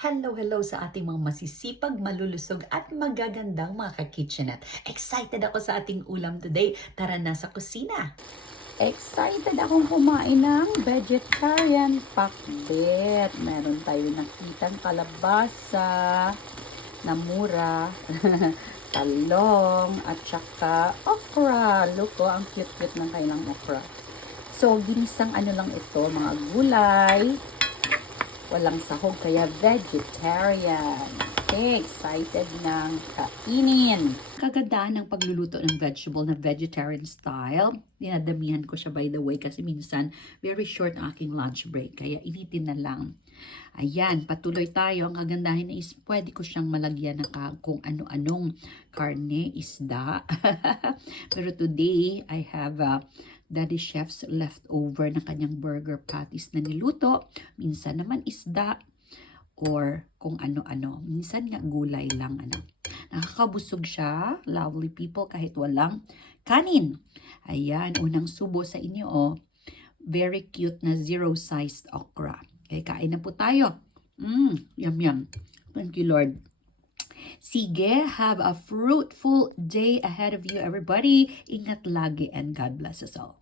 Hello, hello sa ating mga masisipag, malulusog at magagandang mga ka-kitchenette. Excited ako sa ating ulam today. Tara na sa kusina! Excited akong kumain ng vegetarian pakbet. Meron tayo nakitang kalabasa na mura, talong, at saka okra. Look, oh, ang cute-cute ng kailang okra. So, ginisang ano lang ito, mga gulay. Walang sahog, kaya vegetarian. Okay, excited ng kainin. Kagandahan ng pagluluto ng vegetable na vegetarian style. Dinadamihan ko siya by the way kasi minsan very short ang aking lunch break. Kaya initin na lang. Ayan, patuloy tayo. Ang kagandahan na is pwede ko siyang malagyan ng kung ano-anong karne, isda. Pero today, I have Daddy Chef's leftover ng kanyang burger patties na niluto. Minsan naman isda or kung ano-ano. Minsan nga gulay lang. Nakakabusog siya, lovely people, kahit walang kanin. Ayan, unang subo sa inyo, oh. Very cute na zero-sized okra. Okay, kain na po tayo. Yum, yum. Thank you, Lord. Sige, have a fruitful day ahead of you, everybody. Ingat lagi and God bless us all.